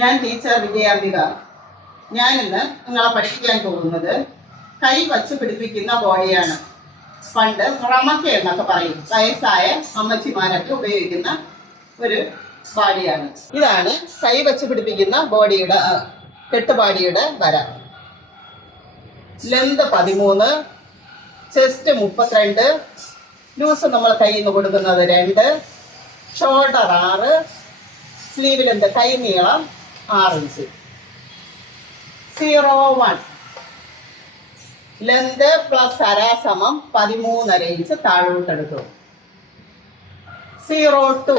ഞാൻ ടീച്ചർ വിജയാംബിക ഞാനിന്ന് നിങ്ങളെ പഠിപ്പിക്കാൻ പോകുന്നത് കൈ വച്ച് പിടിപ്പിക്കുന്ന ബോഡിയാണ് പണ്ട് റമക്ക എന്നൊക്കെ പറയും. വയസ്സായ അമ്മച്ചിമാരൊക്കെ ഉപയോഗിക്കുന്ന ഒരു ബാഡിയാണ്. ഇതാണ് കൈ വച്ച് പിടിപ്പിക്കുന്ന ബോഡിയുടെ കെട്ടുപാടിയുടെ വര. ലെന്ത് പതിമൂന്ന് ചെസ്റ്റ് മുപ്പത്തിരണ്ട് ലൂസ് നമ്മൾ കയ്യിൽ നിന്ന് കൊടുക്കുന്നത് രണ്ട് ഷോൾഡർ ആറ് സ്ലീവിലെന്ത് കൈ നീളം ആറ് inch zero one length plus അര സമം പതിമൂന്നര ഇഞ്ച് താഴോട്ടെടുക്കും സീറോ ടു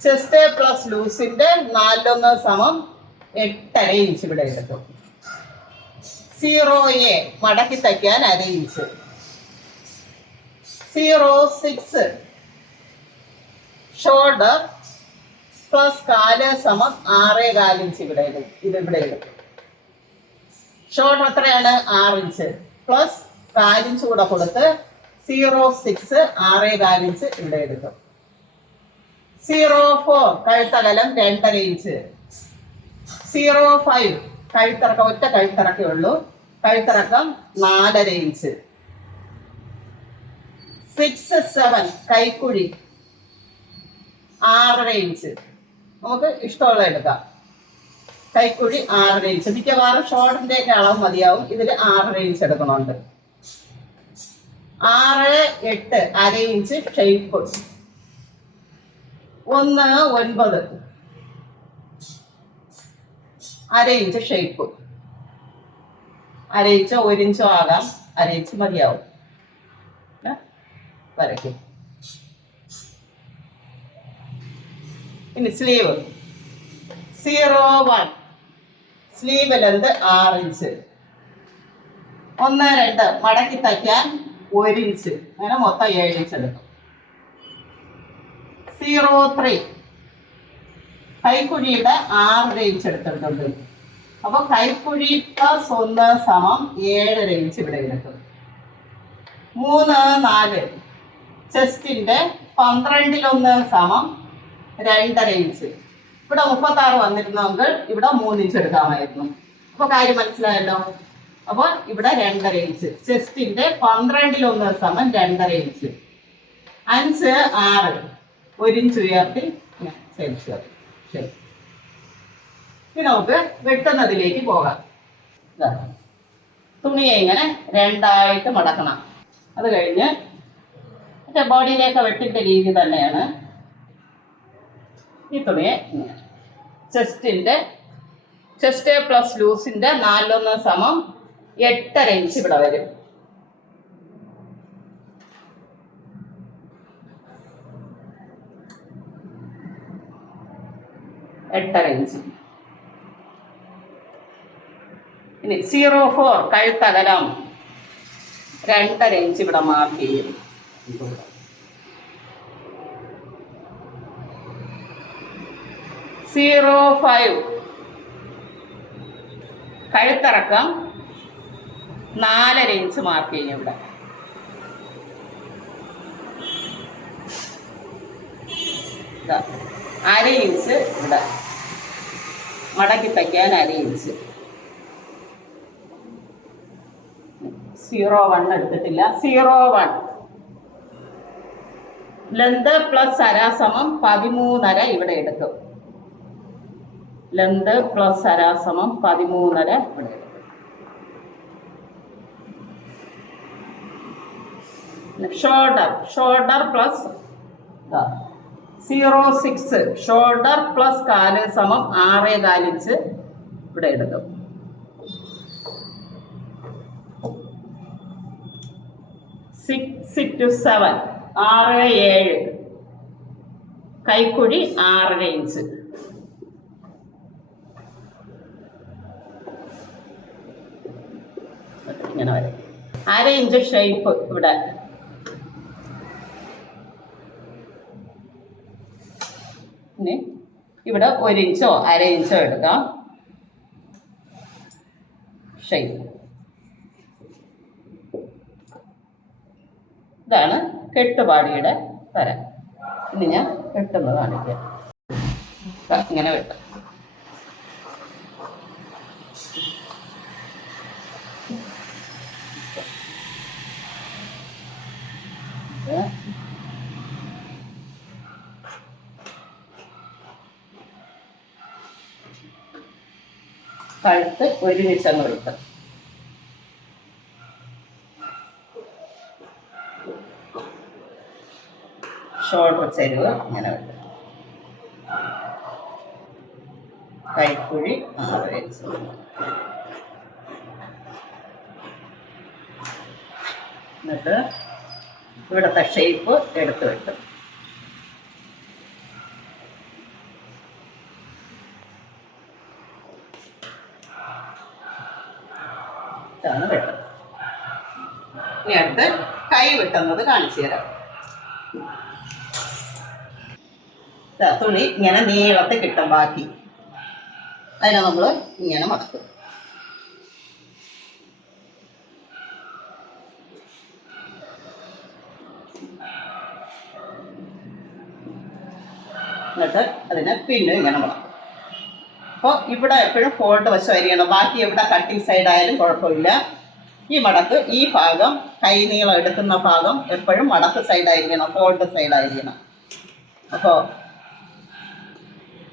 ചെസ്റ്റ് പ്ലസ് ലൂസിന്റെ നാലൊന്ന് സമം എട്ടര ഇഞ്ച് ഇവിടെ എടുക്കും സീറോ എ മടക്കി തയ്ക്കാൻ അര inch zero six shoulder plus കാൽ സമം ആറേ കാലിഞ്ച് ഇവിടെ ഇടും ഇത് ഇവിടെ ഇടും ഷോർട്ട് എത്രയാണ്? ആറ് ഇഞ്ച്. പ്ലസ് കാലിഞ്ച് കൂടെ കൊടുത്ത് സീറോ സിക്സ് ആറേ കാലിഞ്ച് ഇവിടെ എടുക്കും. സീറോ ഫോർ കഴുത്തകലം രണ്ടര ഇഞ്ച്. സീറോ ഫൈവ് കഴുത്തിറക്കം ഒറ്റ കഴുത്തിറക്കേ ഉള്ളൂ. കഴുത്തിറക്കം നാലര ഇഞ്ച്. സിക്സ് സെവൻ കൈക്കുഴി ആറര ഇഞ്ച്. നമുക്ക് ഇഷ്ടമുള്ള എടുക്കാം. കൈക്കുഴി ആറര ഇഞ്ച് മിക്കവാറും ഷോർട്ടിന്റെ ഒക്കെ അളവ് മതിയാവും. ഇതിൽ ആറര ഇഞ്ച് എടുക്കണുണ്ട് ആറ് എട്ട് അര ഇഞ്ച് ഷെയ്പ്പ് ഒന്ന് ഒൻപത്. അര ഇഞ്ച് ഷേപ്പ് അര ഇഞ്ചോ ഒരിഞ്ചോ ആകാം. അര ഇഞ്ച് മതിയാവും? വരയ്ക്കും. ഇനി sleeve zero one sleeve length ആറ് ഇഞ്ച് ഒന്ന് രണ്ട്. മടക്കി തയ്ക്കാൻ ഒരു ഇഞ്ച് അങ്ങനെ മൊത്തം ഏഴ് ഇഞ്ച് എടുക്കും. സീറോ ത്രീ കൈക്കുഴിയുടെ ആറര ഇഞ്ച് എടുത്തിട്ടുണ്ട്. അപ്പൊ കൈക്കുഴി പ്ലസ് ഒന്ന് സമം ഏഴര ഇഞ്ച് ഇവിടെ എടുക്കും. മൂന്ന് നാല്. ചെസ്റ്റിന്റെ പന്ത്രണ്ടിലൊന്ന് സമം രണ്ടര ഇഞ്ച് ഇവിടെ മുപ്പത്തി ആറ് വന്നിരുന്നെങ്കിൽ ഇവിടെ മൂന്ന് ഇഞ്ച് എടുക്കാമായിരുന്നു. അപ്പൊ കാര്യം മനസ്സിലായല്ലോ? അപ്പോൾ ഇവിടെ രണ്ടര ഇഞ്ച് ചെസ്റ്റിന്റെ പന്ത്രണ്ടിലൊന്ന് സമം രണ്ടര ഇഞ്ച് അഞ്ച് ആറ്. ഒരു ഇഞ്ച് ഉയർത്തി. ചരിച്ചു ശരി ഇനി നമുക്ക് വെട്ടുന്നതിലേക്ക് പോകാം. തുണിയെ ഇങ്ങനെ രണ്ടായിട്ട് മടക്കണം. അത് കഴിഞ്ഞ് മറ്റേ ബോഡിയിലേക്ക് വെട്ടിന്റെ രീതി തന്നെയാണ്. ഈ തുണിയെ ഇങ്ങനെ. ചെസ്റ്റിന്റെ ചെസ്റ്റ് പ്ലസ് ലൂസിന്റെ നാലൊന്ന് സമം എട്ടര ഇഞ്ച് ഇവിടെ വരും. എട്ടര ഇഞ്ച് ഇനി സീറോ ഫോർ കഴുത്തകലം രണ്ടര ഇഞ്ച് ഇവിടെ മാർക്ക് ചെയ്യും. സീറോ ഫൈവ് കഴുത്തിറക്കം നാലര ഇഞ്ച് മാർക്ക് ചെയ്യും ഇവിടെ. അര ഇഞ്ച് ഇവിടെ. മടക്കി തയ്ക്കാൻ അര ഇഞ്ച് സീറോ വൺ എടുത്തിട്ടില്ല. സീറോ വൺ ലെന്ത് പ്ലസ് അര സമം പതിമൂന്നര ഇവിടെ എടുക്കും. ലെന്ത് പ്ലസ് അര സമം പതിമൂന്നര. ഇവിടെ shoulder shoulder plus zero six. Shoulder plus കാൽ സമം ആറേ കാലിച്ച് ഇവിടെ എടുക്കും സിക്സ് ടു സെവൻ ആറ് ഏഴ്. കൈക്കുഴി ആറര ഇഞ്ച് ഇങ്ങനെ വരും അര ഇഞ്ച് ഷേപ്പ് ഇവിടെ. ഇനി ഇവിടെ ഒരു ഇഞ്ചോ അര ഇഞ്ചോ എടുക്കാം. ഷേപ്പ് ഇതാണ് കെട്ടുപാടിയുടെ വര. ഇനി ഞാൻ കെട്ടുന്നത് കാണിക്കാം ഇങ്ങനെ വെട്ടും ഇത് കഴുത്ത് ഒരുമിച്ചങ്ങ് വെട്ടും ഷോൾഡർ ചെരുവ് അങ്ങനെ കൈക്കുഴി ആറ് എന്നിട്ട് ഇവിടുത്തെ ഷേപ്പ് എടുത്ത് വെട്ടും ഇതാണ് വെട്ടം ഇനി അടുത്ത് കൈ വെട്ടുന്നത് കാണിച്ചു തരാം. തുണി ഇങ്ങനെ നീളത്തിൽ കിട്ടും ബാക്കി. അതിനെ നമ്മൾ ഇങ്ങനെ മടക്കും. എന്നിട്ട് അതിനെ പിന്നെ ഇങ്ങനെ മടക്കും. അപ്പോൾ ഇവിടെ എപ്പോഴും ഫോൾഡ് വശമായിരിക്കണം ബാക്കി എവിടെ കട്ടിങ് സൈഡ് ആയാലും കുഴപ്പമില്ല. ഈ മടക്ക് ഈ ഭാഗം കൈ നീളം എടുക്കുന്ന ഭാഗം എപ്പോഴും മടക്ക് സൈഡായിരിക്കണം ഫോൾഡ് സൈഡായിരിക്കണം അപ്പോൾ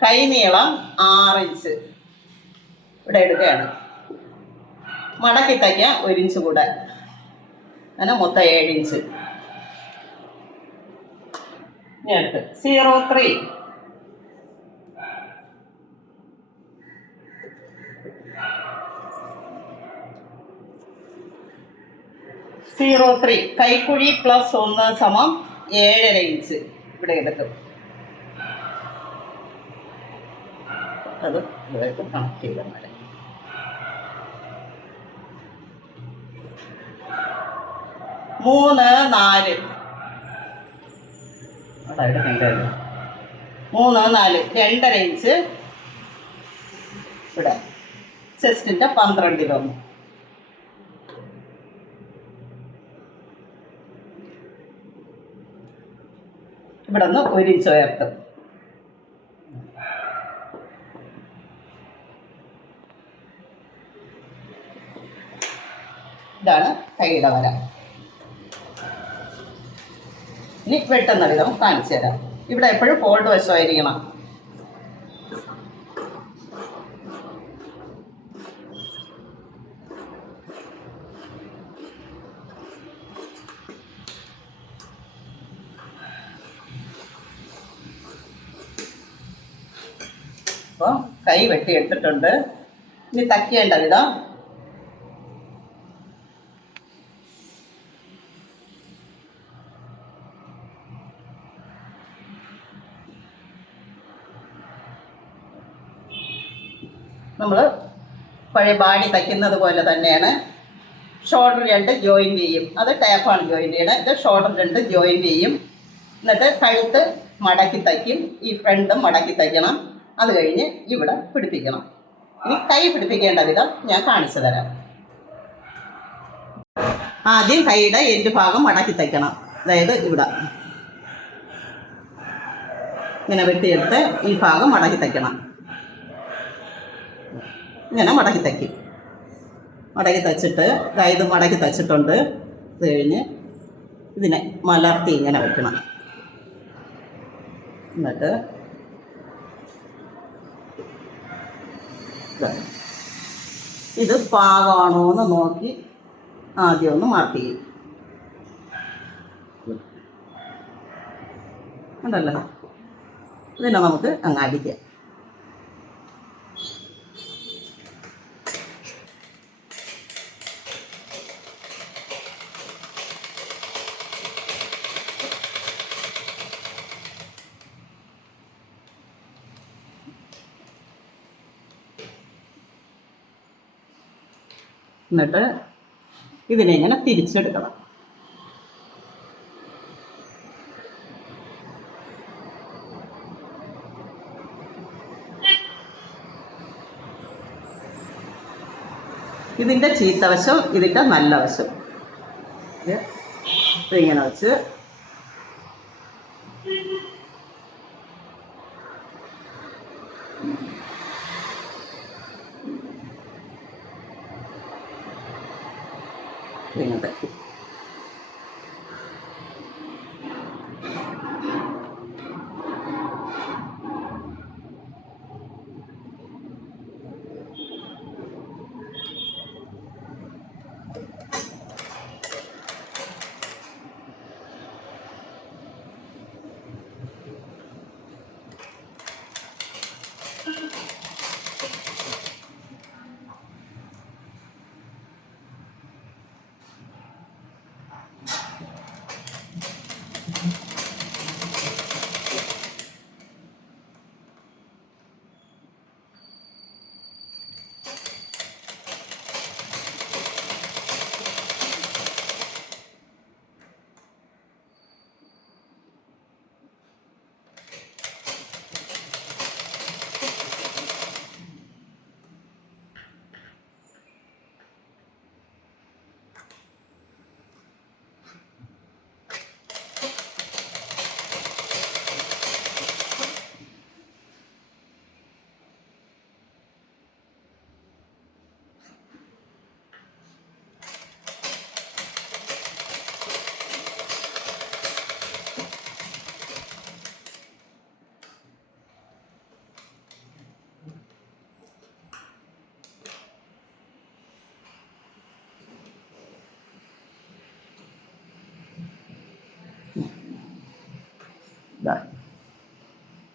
കൈ നീളം ആറ് ഇഞ്ച് ഇവിടെ എടുക്കുകയാണ്. മടക്കി തയ്ക്കുക ഒരിഞ്ച് കൂടെ. അങ്ങനെ മൊത്തം ഏഴ് ഇഞ്ച് ഇനി അടുത്ത്. സീറോ ത്രീ സീറോ ത്രീ കൈക്കുഴി പ്ലസ് ഒന്ന് സമം ഏഴര ഇഞ്ച് ഇവിടെ എടുക്കും അത് കണക്ട് ചെയ്ത മതി മൂന്ന് നാല്. മൂന്ന് നാല് രണ്ടര ഇഞ്ച് ഇവിടെ. ചെസ്റ്റിന്റെ പന്ത്രണ്ടിലൊന്ന് ഇവിടെ നിന്ന് ഒരു ഇഞ്ച് ഉയർത്തും. ഇതാണ് കൈയുടെ വര. ഇനി വെട്ടുന്ന വിധം കാണിച്ചു തരാം ഇവിടെ എപ്പോഴും ഫോൾഡ് വശമായിരിക്കണം അപ്പോൾ കൈ വെട്ടിയെടുത്തിട്ടുണ്ട് ഇനി തയ്ക്കേണ്ട വിധം നമ്മൾ പഴയ ബാഡി തയ്ക്കുന്നത് പോലെ തന്നെയാണ്. ഷോൾഡർ രണ്ട് ജോയിൻ ചെയ്യും. അത് ടാപ്പാണ് ജോയിൻ ചെയ്യണത് ഇത് ഷോൾഡർ രണ്ട് ജോയിൻ ചെയ്യും. എന്നിട്ട് കഴുത്ത് മടക്കി തയ്ക്കും. ഈ ഫ്രണ്ടും മടക്കി തയ്ക്കണം. അത് കഴിഞ്ഞ് ഇവിടെ പിടിപ്പിക്കണം. ഇനി കൈ പിടിപ്പിക്കേണ്ട വിധം ഞാൻ കാണിച്ചു തരാം. ആദ്യം കൈയുടെ എല്ല് ഭാഗം മടക്കി തയ്ക്കണം. അതായത് ഇവിടെ. ഇങ്ങനെ വെട്ടിയെടുത്ത് ഈ ഭാഗം മടക്കി തയ്ക്കണം. ഇങ്ങനെ മടക്കി തയ്ക്കും. മടക്കി തച്ചിട്ട് അതായത് മടക്കി തച്ചിട്ടുണ്ട് ഇത് കഴിഞ്ഞ് ഇതിനെ മലർത്തി ഇങ്ങനെ വെക്കണം. എന്നിട്ട് ദാ ഇത് പാകമാണോ എന്ന് നോക്കി ആദ്യം ഒന്ന് മാർക്ക് ചെയ്യും ഉണ്ടല്ലോ. ഇതിനെ നമുക്ക് അങ്ങ് അടിക്കാം. എന്നിട്ട് ഇതിനെ ഇങ്ങനെ തിരിച്ചെടുക്കണം. ഇതിന്റെ ചീത്തവശം ഇതിന്റെ നല്ല വശം ഇത് ഇതിങ്ങനെ വെച്ച്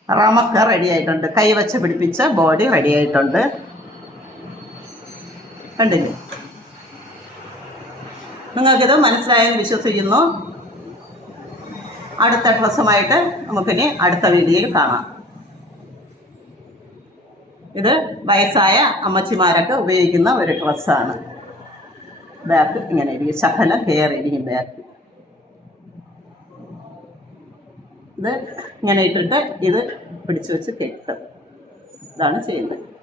റമക്ക റെഡി ആയിട്ടുണ്ട്. കൈ വെച്ച് പിടിപ്പിച്ച ബോഡി റെഡി ആയിട്ടുണ്ട്. കണ്ടില്ലേ? നിങ്ങൾക്കിത് മനസ്സിലായെന്ന് വിശ്വസിക്കുന്നു. അടുത്ത ഡ്രസ്സുമായിട്ട് നമുക്കിനി അടുത്ത വീഡിയോയിൽ കാണാം. ഇത് വയസ്സായ അമ്മച്ചിമാരൊക്കെ ഉപയോഗിക്കുന്ന ഒരു ഡ്രസ്സാണ് ബാക്ക് ഇങ്ങനെ ഇരിക്കും. ശഫലം കയറിയിരിക്കും ബാക്ക്. ഇത് ഇങ്ങനെ ഇട്ടിട്ട് ഇത് പിടിച്ചു വെച്ച് കെട്ടും. ഇതാണ് ചെയ്യുന്നത്.